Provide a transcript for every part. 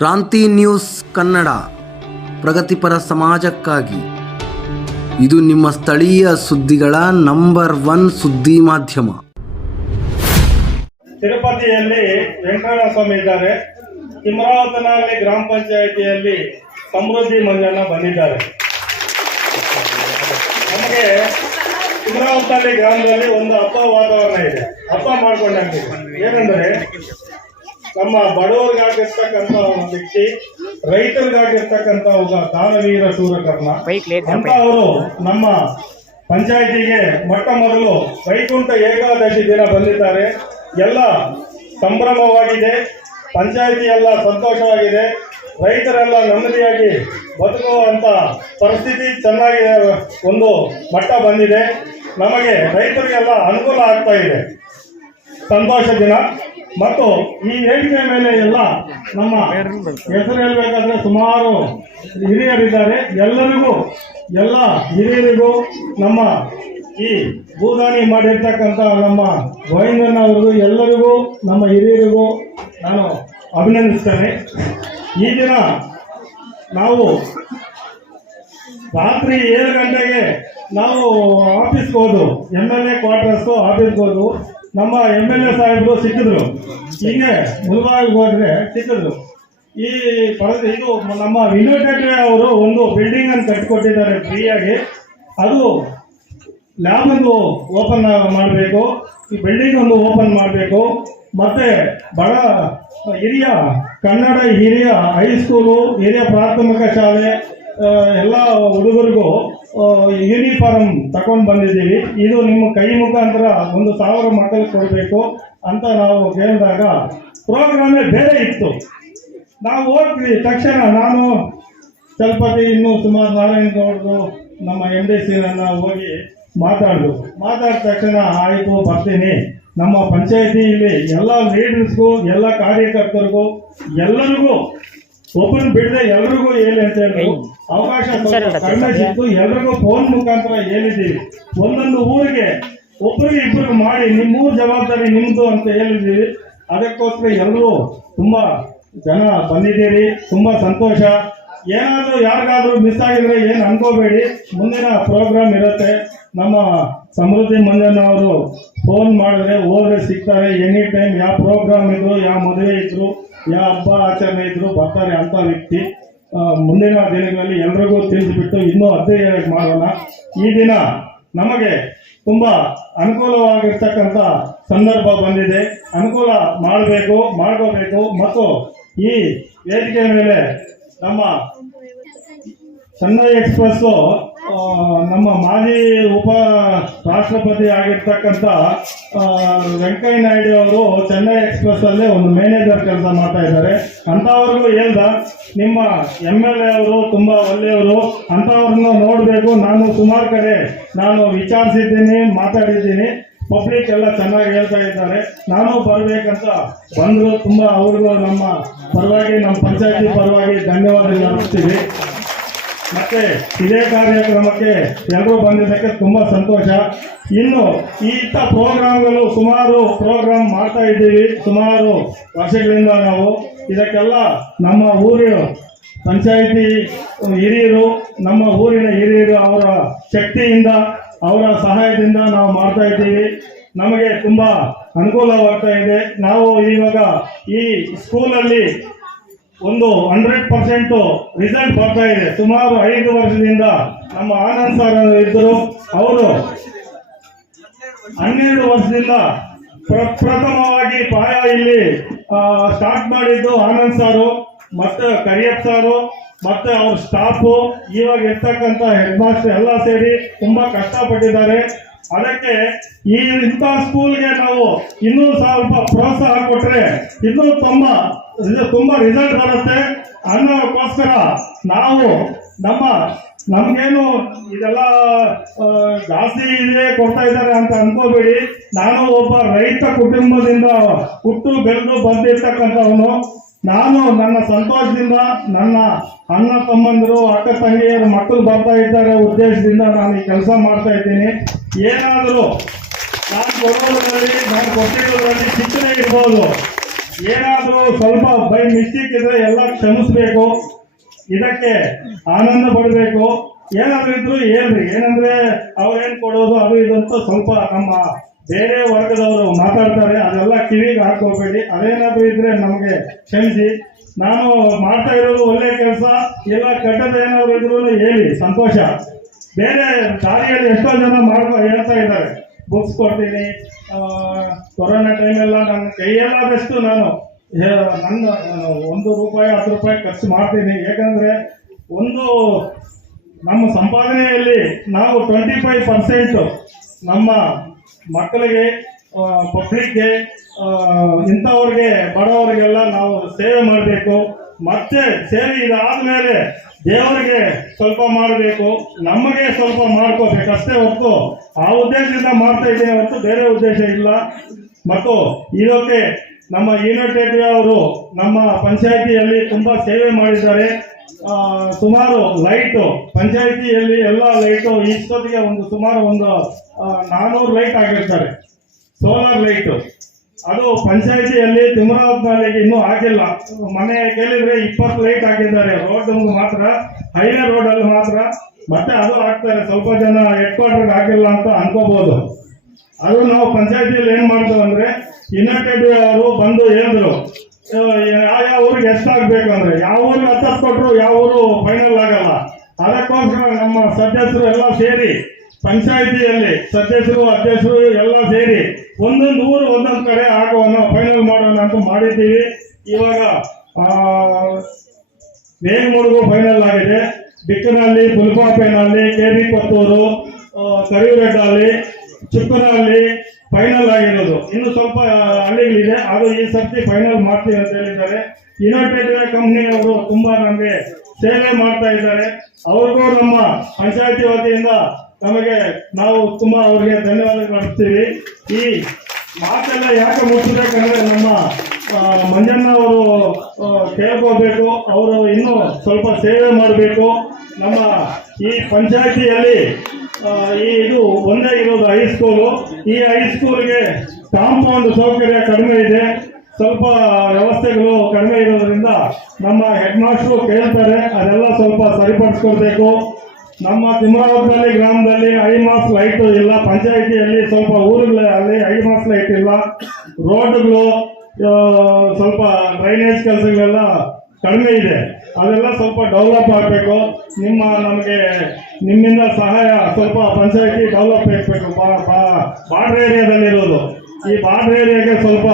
ಕ್ರಾಂತಿ ನ್ಯೂಸ್ ಕನ್ನಡ, ಪ್ರಗತಿಪರ ಸಮಾಜಕ್ಕಾಗಿ. ಇದು ನಿಮ್ಮ ಸ್ಥಳೀಯ ಸುದ್ದಿಗಳ ನಂಬರ್ ಒನ್ ಸುದ್ದಿ ಮಾಧ್ಯಮ. ತಿರುಪತಿಯಲ್ಲಿ ವೆಂಕಟಸ್ವಾಮಿ ಸ್ವಾಮಿ ಇದ್ದಾರೆ. ತಿಮ್ರಾವತನಹಳ್ಳಿ ಗ್ರಾಮ ಪಂಚಾಯಿತಿಯಲ್ಲಿ ಸಮೃದ್ಧಿ ಮಂಜಣ್ಣ ಬಂದಿದ್ದಾರೆ. ನಮಗೆ ತಿಮ್ರಾವತನಹಳ್ಳಿ ಗ್ರಾಮದಲ್ಲಿ ಒಂದು ಹಬ್ಬ ವಾತಾವರಣ ಇದೆ. ಹಬ್ಬ ಮಾಡ್ಕೊಂಡಂಗೆ. ಏನಂದ್ರೆ ನಮ್ಮ ಬಡವರಿಗಾಗಿರ್ತಕ್ಕಂಥ ಒಂದು ವ್ಯಕ್ತಿ ರೈತರಿಗಾಗಿರ್ತಕ್ಕಂಥ ಒಬ್ಬ ದಾನವೀರ ಸೂರಕರ್ಣ ಅಂತ ಅವರು ನಮ್ಮ ಪಂಚಾಯಿತಿಗೆ ಮೊಟ್ಟ ಮೊದಲು ವೈಕುಂಠ ಏಕಾದಶಿ ದಿನ ಬಂದಿದ್ದಾರೆ. ಎಲ್ಲ ಸಂಭ್ರಮವಾಗಿದೆ. ಪಂಚಾಯಿತಿ ಎಲ್ಲ ಸಂತೋಷವಾಗಿದೆ. ರೈತರೆಲ್ಲ ನೆಮ್ಮದಿಯಾಗಿ ಬದುಕುವಂತ ಪರಿಸ್ಥಿತಿ ಚೆನ್ನಾಗಿದೆ. ಒಂದು ಮಟ್ಟ ಬಂದಿದೆ. ನಮಗೆ ರೈತರಿಗೆಲ್ಲ ಅನುಕೂಲ ಆಗ್ತಾ ಇದೆ. ಸಂತೋಷ ದಿನ. ಮತ್ತು ಈ ವೇದಿಕೆ ಮೇಲೆ ಎಲ್ಲ ನಮ್ಮ ಹೆಸರು ಹೇಳಬೇಕಾದ್ರೆ ಸುಮಾರು ಹಿರಿಯರಿದ್ದಾರೆ. ಎಲ್ಲರಿಗೂ, ಎಲ್ಲ ಹಿರಿಯರಿಗೂ ನಮ್ಮ ಈ ಭೂದಾನಿ ಮಾಡಿರ್ತಕ್ಕಂಥ ನಮ್ಮ ಗೋವಿಂದಣ್ಣ ಅವರಿಗೂ ಎಲ್ಲರಿಗೂ, ನಮ್ಮ ಹಿರಿಯರಿಗೂ ನಾನು ಅಭಿನಂದಿಸ್ತೇನೆ. ಈ ದಿನ ನಾವು ರಾತ್ರಿ ಏಳು ಗಂಟೆಗೆ ನಾವು ಆಫೀಸ್ಗೆ ಹೋದ್ವು ಎಂ ಎಲ್ ಎ ಕ್ವಾರ್ಟರ್ಸು ಆಫೀಸ್ಗೆ ಹೋದ್ವು ನಮ್ಮ ಎಂ ಎಲ್ ಎ ಸಾಹೇಬರು ಸಿಕ್ಕಿದ್ರು. ಹೀಗೆ ಮುಳುಬಾಗಿಗೆ ಹೋದ್ರೆ ಸಿಕ್ಕಿದ್ರು. ಈ ಪರದ ಇದು ನಮ್ಮ ಯುನಿಟೆಡ್ ಅವರು ಒಂದು ಬಿಲ್ಡಿಂಗ್ ಅನ್ನು ಕಟ್ಟಿಕೊಟ್ಟಿದ್ದಾರೆ ಫ್ರೀಯಾಗಿ. ಅದು ಲ್ಯಾಬ್ ಒಂದು ಓಪನ್ ಮಾಡಬೇಕು. ಈ ಬಿಲ್ಡಿಂಗ್ ಒಂದು ಓಪನ್ ಮಾಡಬೇಕು. ಮತ್ತೆ ಬಡ ಹಿರಿಯ, ಕನ್ನಡ ಹಿರಿಯ ಹೈಸ್ಕೂಲು ಹಿರಿಯ ಪ್ರಾಥಮಿಕ ಶಾಲೆ ಎಲ್ಲ ಹುಡುಗರಿಗೂ ಯೂನಿಫಾರ್ಮ್ ತಗೊಂಡು ಬಂದಿದ್ದೀವಿ. ಇದು ನಿಮ್ಮ ಕೈ ಮುಖಾಂತರ ಒಂದು ಸಾವಿರ ಮಕ್ಕಳಿಗೆ ಕೊಡಬೇಕು ಅಂತ ನಾವು ಕೇಳಿದಾಗ ಪ್ರೋಗ್ರಾಮೇ ಬೇರೆ ಇತ್ತು. ನಾವು ಹೋಗ್ತೀವಿ ತಕ್ಷಣ ನಾನು ಚಲಪತಿ ಇನ್ನು ಸುಮಾರು ನಾರಾಯಣ ಗೌಡರು ನಮ್ಮ ಎಂ ಡಿ ಸಿ ನನ್ನ ಹೋಗಿ ಮಾತಾಡಿದ್ರು ಮಾತಾಡಿದ ತಕ್ಷಣ ಆಯಿತು, ಬರ್ತೀನಿ. ನಮ್ಮ ಪಂಚಾಯತಿಯಲ್ಲಿ ಎಲ್ಲ ಲೀಡರ್ಸ್ಗೂ ಎಲ್ಲ ಕಾರ್ಯಕರ್ತರಿಗೂ, ಎಲ್ಲರಿಗೂ ಒಬ್ಬನ್ ಬಿಡದೆ ಎಲ್ರಿಗೂ ಏನು ಅಂತ ಹೇಳಿದ್ರು ಅವಕಾಶ ಕಡಿಮೆ ಸಿಕ್ತು ಎಲ್ರಿಗೂ ಫೋನ್ ಮುಖಾಂತರ ಹೇಳಿದ್ದೀವಿ ಒಂದೊಂದು ಊರಿಗೆ ಒಬ್ಬರಿಗೆ ಇಬ್ಬರಿಗೆ ಮಾಡಿ ನಿಮ್ಮೂರ ಜವಾಬ್ದಾರಿ ನಿಮ್ದು ಅಂತ ಹೇಳಿದ್ದೀವಿ ಅದಕ್ಕೋಸ್ಕರ ಎಲ್ಲರೂ ತುಂಬಾ ಜನ ಬಂದಿದ್ದೀರಿ ತುಂಬಾ ಸಂತೋಷ. ಏನಾದರೂ ಯಾರಿಗಾದ್ರೂ ಮಿಸ್ ಆಗಿದ್ರೆ ಏನು ಅನ್ಕೋಬೇಡಿ. ಮುಂದಿನ ಪ್ರೋಗ್ರಾಮ್ ಇರುತ್ತೆ. ನಮ್ಮ ಸಮೃದ್ಧಿ ಮಂಜನ್ ಅವರು ಫೋನ್ ಮಾಡಿದ್ರೆ ಹೋದ್ರೆ ಸಿಗ್ತಾರೆ. ಎನಿ ಟೈಮ್ ಯಾವ ಪ್ರೋಗ್ರಾಮ್ ಇದ್ರು ಯಾವ ಮದುವೆ ಇದ್ರು ಯಾವ ಹಬ್ಬ ಆಚರಣೆ ಇದ್ರು ಬರ್ತಾರೆ ಅಂತ ವ್ಯಕ್ತಿ ಮುಂದಿನ ದಿನಗಳಲ್ಲಿ ಎಲ್ರಿಗೂ ತಿಳಿಸಿಬಿಟ್ಟು ಇನ್ನೂ ಅಧ್ಯಯನ ಮಾಡೋಣ. ಈ ದಿನ ನಮಗೆ ತುಂಬಾ ಅನುಕೂಲವಾಗಿರ್ತಕ್ಕಂಥ ಸಂದರ್ಭ ಬಂದಿದೆ. ಅನುಕೂಲ ಮಾಡಬೇಕು, ಮಾಡ್ಕೋಬೇಕು. ಮತ್ತು ಈ ವೇದಿಕೆ ಮೇಲೆ ನಮ್ಮ ಚೆನ್ನೈ ಎಕ್ಸ್ಪ್ರೆಸ್ ನಮ್ಮ ಮಾಜಿ ಉಪ ರಾಷ್ಟ್ರಪತಿ ಆಗಿರ್ತಕ್ಕಂಥ ವೆಂಕಯ್ಯ ನಾಯ್ಡು ಅವರು ಚೆನ್ನೈ ಎಕ್ಸ್ಪ್ರೆಸ್ ಅಲ್ಲಿ ಒಂದು ಮ್ಯಾನೇಜರ್ ಕೆಲಸ ಮಾಡ್ತಾ ಇದ್ದಾರೆ. ಅಂಥವ್ರಿಗೂ ಹೇಳ್ದ, ನಿಮ್ಮ ಎಂ ಎಲ್ ಎ ಅವರು ತುಂಬಾ ಒಳ್ಳೆಯವರು, ಅಂಥವ್ರನ್ನ ನೋಡಬೇಕು. ನಾನು ಸುಮಾರು ಕಡೆ ನಾನು ವಿಚಾರಿಸಿದ್ದೀನಿ, ಮಾತಾಡಿದ್ದೀನಿ. ಪಬ್ಲಿಕ್ ಎಲ್ಲ ಚೆನ್ನಾಗಿ ಹೇಳ್ತಾ ಇದ್ದಾರೆ. ನಾನು ಬರಬೇಕಂತ ಬಂದರು, ತುಂಬ ಅವ್ರಿಗೂ ನಮ್ಮ ಪರವಾಗಿ, ನಮ್ಮ ಪಂಚಾಯತಿ ಪರವಾಗಿ ಧನ್ಯವಾದಗಳು ಅರ್ಪಿಸ್ತೀವಿ ಮತ್ತೆ ಇದೇ ಕಾರ್ಯಕ್ರಮಕ್ಕೆ ಎಲ್ಲರೂ ಬಂದಿದ್ದಕ್ಕೆ ತುಂಬಾ ಸಂತೋಷ. ಇನ್ನು ಇಂಥ ಪ್ರೋಗ್ರಾಮ್ಗಳು ಸುಮಾರು ಪ್ರೋಗ್ರಾಮ್ ಮಾಡ್ತಾ ಇದ್ದೀವಿ. ಸುಮಾರು ವರ್ಷಗಳಿಂದ ನಾವು ಇದಕ್ಕೆಲ್ಲ ನಮ್ಮ ಊರಿನ ಪಂಚಾಯಿತಿ ಹಿರಿಯರು, ನಮ್ಮ ಊರಿನ ಹಿರಿಯರು ಅವರ ಶಕ್ತಿಯಿಂದ, ಅವರ ಸಹಾಯದಿಂದ ನಾವು ಮಾಡ್ತಾ ಇದ್ದೀವಿ. ನಮಗೆ ತುಂಬಾ ಅನುಕೂಲವಾಗ್ತಾ ಇದೆ. ನಾವು ಇವಾಗ ಈ ಸ್ಕೂಲಲ್ಲಿ ಒಂದು ಹಂಡ್ರೆಡ್ ಪರ್ಸೆಂಟ್ ರಿಸಲ್ಟ್ ಬರ್ತಾ ಇದೆ. ಸುಮಾರು ಐದು ವರ್ಷದಿಂದ ನಮ್ಮ ಆನಂದ್ ಸರ್ ಇದ್ದರು. ಅವರು ಹನ್ನೆರಡು ವರ್ಷದಿಂದ ಪ್ರ- ಪ್ರಥಮವಾಗಿ ಪಾಯ ಇಲ್ಲಿ ಸ್ಟಾರ್ಟ್ ಮಾಡಿದ್ದು ಆನಂದ್ ಸಾರು ಮತ್ತೆ ಕರಿಯಪ್ ಸಾರು ಮತ್ತೆ ಅವ್ರ ಸ್ಟಾಫು ಇವಾಗ ಇರ್ತಕ್ಕಂಥ ಹೆಡ್ ಮಾಸ್ಟರ್ ಎಲ್ಲ ಸೇರಿ ತುಂಬಾ ಕಷ್ಟಪಟ್ಟಿದ್ದಾರೆ. ಅದಕ್ಕೆ ಈ ಇಂಥ ಸ್ಕೂಲ್ಗೆ ನಾವು ಇನ್ನೂ ಸ್ವಲ್ಪ ಪ್ರೋತ್ಸಾಹ ಕೊಟ್ರೆ ಇನ್ನೂ ರಿಸ- ತುಂಬಾ ರಿಸಲ್ಟ್ ಬರುತ್ತೆ. ಅನ್ನೋಕ್ಕೋಸ್ಕರ ನಾವು ನಮ್ಮ, ನಮ್ಗೇನು ಇದೆಲ್ಲ ಜಾಸ್ತಿ ಇದೆ ಕೊಡ್ತಾ ಇದ್ದಾರೆ ಅಂತ ಅನ್ಕೋಬೇಡಿ. ನಾನು ಒಬ್ಬ ರೈತ ಕುಟುಂಬದಿಂದ ಹುಟ್ಟು ಬೆಳೆದು ಬಂದಿರ್ತಕ್ಕಂಥವನು. ನಾನು ನನ್ನ ಸಂತೋಷದಿಂದ ನನ್ನ ಅಣ್ಣ ತಮ್ಮಂದಿರು, ಅಕ್ಕ ತಂಗಿಯರು, ಮಕ್ಕಳು ಬರ್ತಾ ಇದ್ದಾರೆ ಉದ್ದೇಶದಿಂದ ನಾನು ಈ ಕೆಲಸ ಮಾಡ್ತಾ ಇದ್ದೀನಿ. ಏನಾದರೂ ನಾನು ಕೊಡೋದ್ರಲ್ಲಿ, ನಾನು ಕೊಟ್ಟಿರೋದ್ರಲ್ಲಿ ಚಿಕ್ಕನೇ ಇರ್ಬೋದು. ಏನಾದರೂ ಸ್ವಲ್ಪ ಬೈ ಮಿಸ್ಟೇಕ್ ಇದ್ರೆ ಎಲ್ಲ ಕ್ಷಮಿಸ್ಬೇಕು. ಇದಕ್ಕೆ ಆನಂದ ಪಡಬೇಕು. ಏನಾದ್ರೂ ಇದ್ರು ಹೇಳ್ರಿ. ಏನಂದ್ರೆ ಅವ್ರೇನ್ ಕೊಡೋದು, ಅದು ಇದಂತೂ ಸ್ವಲ್ಪ ನಮ್ಮ ಬೇರೆ ವರ್ಗದವರು ಮಾತಾಡ್ತಾರೆ. ಅದೆಲ್ಲ ಕಿವಿಗೆ ಹಾಕೋಬೇಡಿ ಅದೇನಾದ್ರೂ ಇದ್ರೆ ನಮಗೆ ಕ್ಷಮಿಸಿ. ನಾನು ಮಾಡ್ತಾ ಇರೋದು ಒಳ್ಳೆ ಕೆಲಸ. ಇಲ್ಲ ಕೆಟ್ಟದ ಏನಾದ್ರು ಇದ್ರು ಹೇಳಿ. ಸಂತೋಷ. ಬೇರೆ ದಾರಿಯಲ್ಲಿ ಎಷ್ಟೋ ಜನ ಮಾಡ್ಕೊ ಹೇಳ್ತಾ ಇದ್ದಾರೆ. ಬುಕ್ಸ್ ಕೊಡ್ತೀನಿ. ಕೊರೋನಾ ಟೈಮೆಲ್ಲ ನನ್ನ ಕೈಯಲ್ಲಾದಷ್ಟು ನಾನು. ನನ್ನ ಒಂದು ರೂಪಾಯಿ, ಹತ್ತು ರೂಪಾಯಿ ಖರ್ಚು ಮಾಡ್ತೀನಿ. ಯಾಕಂದ್ರೆ ಒಂದು ನಮ್ಮ ಸಂಪಾದನೆಯಲ್ಲಿ ನಾವು ಟ್ವೆಂಟಿ ಫೈವ್ ಪರ್ಸೆಂಟ್ ನಮ್ಮ ಮಕ್ಕಳಿಗೆ ಪಬ್ಲಿಕ್ಗೆ ಇಂಥವ್ರಿಗೆ, ಬಡವರಿಗೆಲ್ಲ ನಾವು ಸೇವೆ ಮಾಡಬೇಕು. ಮತ್ತೆ ಸೇವೆ ಇದಾದ್ಮೇಲೆ ದೇವರಿಗೆ ಸ್ವಲ್ಪ ಮಾಡಬೇಕು ನಮಗೆ ಸ್ವಲ್ಪ ಮಾಡ್ಕೋಬೇಕು ಅಷ್ಟೇ ಹೊರತು ಆ ಉದ್ದೇಶದಿಂದ ಮಾಡ್ತಾ ಇದ್ದೇನೆ ಹೊರತು ಬೇರೆ ಉದ್ದೇಶ ಇಲ್ಲ. ಮತ್ತು ಇದಕ್ಕೆ ನಮ್ಮ ಯುನೈಟೆಡ್ ಅವರು ನಮ್ಮ ಪಂಚಾಯಿತಿಯಲ್ಲಿ ತುಂಬಾ ಸೇವೆ ಮಾಡಿದ್ದಾರೆ. ಸುಮಾರು ಲೈಟ್, ಪಂಚಾಯಿತಿಯಲ್ಲಿ ಎಲ್ಲ ಲೈಟು, ಇಷ್ಟೊತ್ತಿಗೆ ಒಂದು ಸುಮಾರು ಒಂದು ನಾನ್ನೂರು ನಾನೂರು ಲೈಟ್ ಆಗಿರ್ತಾರೆ. Solar light. ಅದು ಪಂಚಾಯಿತಿಯಲ್ಲಿ ತಿಮ್ಮರಾಜನಾಲೆಗೆ ಇನ್ನೂ ಆಗಿಲ್ಲ. ಮನೆ ಕೇಳಿದ್ರೆ ಇಪ್ಪತ್ತು ಲೈಟ್ ಹಾಕಿದ್ದಾರೆ. ರೋಡ್ ಮಾತ್ರ ಹೈವೇ ರೋಡ್ ಅಲ್ಲಿ ಮಾತ್ರ. ಮತ್ತೆ ಅದು ಹಾಕ್ತಾರೆ. ಸ್ವಲ್ಪ ಜನ ಹೆಡ್ ಕ್ವಾರ್ಟರ್ ಹಾಕಿಲ್ಲ ಅಂತ ಅನ್ಕೋಬಹುದು ಅದು ನಾವು ಪಂಚಾಯತಿಯಲ್ಲಿ ಏನ್ ಮಾಡ್ತೇವೆ ಅಂದ್ರೆ ಯುನೈಟೆಡ್ ಅವರು ಬಂದು ಹೇಳಿದ್ರು ಯಾವ ಯಾವ ಊರಿಗೆ ಎಷ್ಟಾಗ್ಬೇಕು ಅಂದ್ರೆ, ಯಾವ ಊರಿಗೆ ಹತ್ತತ್ತು ಕೊಟ್ರು ಯಾವ ಊರು ಫೈನಲ್ ಆಗಲ್ಲ. ಅದಕ್ಕೋಸ್ಕರ ನಮ್ಮ ಸದಸ್ಯರು ಎಲ್ಲ ಸೇರಿ ಪಂಚಾಯಿತಿಯಲ್ಲಿ ಸದಸ್ಯರು, ಅಧ್ಯಕ್ಷರು ಎಲ್ಲ ಸೇರಿ ಒಂದೊಂದು ಊರು, ಒಂದೊಂದು ಕಡೆ ಆಗೋಣ ಫೈನಲ್ ಮಾಡೋಣ ಅಂತ ಮಾಡಿದ್ದೀವಿ. ಇವಾಗ ವೇಗಮೂಡಿಗೂ ಫೈನಲ್ ಆಗಿದೆ. Bikkanahalli, Pulpapenahalli K B Kothur Kariyureddahalli Chikkanahalli final ಆಗಿರೋದು. ಇನ್ನು ಸ್ವಲ್ಪ ಹಳ್ಳಿಗಳಿದೆ. ಅದು ಈ ಸರ್ತಿ ಫೈನಲ್ ಮಾಡ್ತೀವಿ ಅಂತ ಹೇಳಿದ್ದಾರೆ. ಯುನೈಟೆಡ್ ಕಂಪ್ನಿಯವರು ತುಂಬಾ ನಮಗೆ ಸೇವೆ ಮಾಡ್ತಾ ಇದ್ದಾರೆ. ಅವ್ರಿಗೂ ನಮ್ಮ ಪಂಚಾಯತಿ ವತಿಯಿಂದ ನಮಗೆ ನಾವು ತುಂಬಾ ಅವರಿಗೆ ಧನ್ಯವಾದ ಮಾಡ್ತೀವಿ. ಈ ಮಾತೆಲ್ಲ ಯಾಕೆ ಮುಟ್ಟಬೇಕಂದ್ರೆ ನಮ್ಮ ಮಂಜಣ್ಣ ಅವರು ಕೇಳ್ಕೋಬೇಕು ಅವರು ಇನ್ನೂ ಸ್ವಲ್ಪ ಸೇವೆ ಮಾಡಬೇಕು. ನಮ್ಮ ಈ ಪಂಚಾಯತಿಯಲ್ಲಿ ಈ ಇದು ಒಂದೇ ಇರೋದು ಹೈಸ್ಕೂಲು ಈ ಹೈಸ್ಕೂಲ್ಗೆ ಕಾಂಪೌಂಡ್ ಸೌಕರ್ಯ ಕಡಿಮೆ ಇದೆ. ಸ್ವಲ್ಪ ವ್ಯವಸ್ಥೆಗಳು ಕಡಿಮೆ ಇರೋದ್ರಿಂದ ನಮ್ಮ ಹೆಡ್ ಮಾಸ್ಟ್ರು ಕೇಳ್ತಾರೆ. ಅದೆಲ್ಲ ಸ್ವಲ್ಪ ಸರಿಪಡಿಸ್ಕೊಳ್ಬೇಕು. ನಮ್ಮ ತಿಮ್ಮರಾವತಿನಲ್ಲಿ ಗ್ರಾಮದಲ್ಲಿ ಐ ಮಾಸ್ ಲೈಟ್ ಇಲ್ಲ, ಪಂಚಾಯಿತಿಯಲ್ಲಿ ಸ್ವಲ್ಪ ಊರುಗಳಲ್ಲಿ ಐ ಮಾಸ್ ಲೈಟ್ ಇಲ್ಲ. ರೋಡ್ಗಳು ಸ್ವಲ್ಪ ಡ್ರೈನೇಜ್ ಕೆಲಸಗಳೆಲ್ಲ ಕಡಿಮೆ ಇದೆ. ಅದೆಲ್ಲ ಸ್ವಲ್ಪ ಡೆವಲಪ್ ಆಗಬೇಕು. ನಿಮ್ಮ ನಮಗೆ, ನಿಮ್ಮಿಂದ ಸಹಾಯ ಸ್ವಲ್ಪ ಪಂಚಾಯತಿ ಡೆವಲಪ್ ಆಗಬೇಕು. ಬಾರ್ಡರ್ ಏರಿಯಾದಲ್ಲಿರೋದು ಈ ಬಾರ್ಡರ್ ಏರಿಯಾಗೆ ಸ್ವಲ್ಪ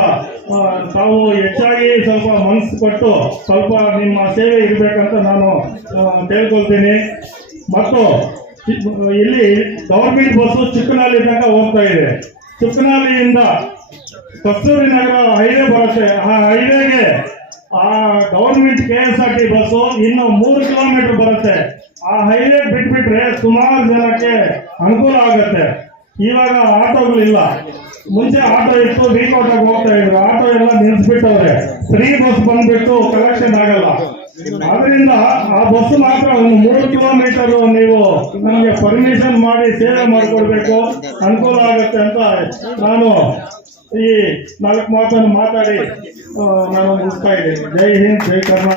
ತಾವು ಹೆಚ್ಚಾಗಿ ಸ್ವಲ್ಪ ಮನಸ್ಸು ಕೊಟ್ಟು ಸ್ವಲ್ಪ ನಿಮ್ಮ ಸೇವೆ ಇರಬೇಕಂತ ನಾನು ಕೇಳ್ಕೊಳ್ತೀನಿ ಮತ್ತು ಇಲ್ಲಿ ಗೌರ್ಮೆಂಟ್ ಬಸ್ಸು ಚಿಕ್ಕನಹಳ್ಳಿ ತನಕ ಹೋಗ್ತಾ ಇದೆ. ಚಿಕ್ಕನಹಳ್ಳಿಯಿಂದ ಕಸ್ತೂರಿ ನಗರ ಹೈವೇ ಬರುತ್ತೆ ಆ ಹೈವೇಗೆ ಆ government K S R T bus ಇನ್ನು ಮೂರು ಕಿಲೋಮೀಟರ್ ಬರುತ್ತೆ. ಆ ಹೈವೇ ಬಿಟ್ಬಿಟ್ರೆ ಸುಮಾರು ಜನಕ್ಕೆ ಅನುಕೂಲ ಆಗುತ್ತೆ. ಇವಾಗ ಆಟೋಗಳಿಲ್ಲ ಮುಂಚೆ ಆಟೋ ಇತ್ತು ರೀಕೋಟಾಗಿ ಹೋಗ್ತಾ ಇದ್ರು. ಆಟೋ ಎಲ್ಲ ನಿಲ್ಸ್ಬಿಟ್ಟವ್ರೆ. ಫ್ರೀ ಬಸ್ ಬಂದ್ಬಿಟ್ಟು ಕಲೆಕ್ಷನ್ ಆಗಲ್ಲ. ಅದರಿಂದ ಆ ಬಸ್ ಮಾತ್ರ ಒಂದು ಮೂರು ಕಿಲೋಮೀಟರ್ ನೀವು ನಮಗೆ ಪರ್ಮಿಷನ್ ಮಾಡಿ ಸೇವೆ ಮಾಡಿಕೊಡ್ಬೇಕು. ಅನುಕೂಲ ಆಗುತ್ತೆ ಅಂತ ನಾನು ಈ ನಾಲ್ಕು ಮಾತನ್ನು ಮಾತಾಡಿ ನಾನು ಮುಗಿಸ್ತಾ ಇದ್ದೀನಿ. ಜೈ ಹಿಂದ್, ಜೈ ಕರ್ನಾಟಕ.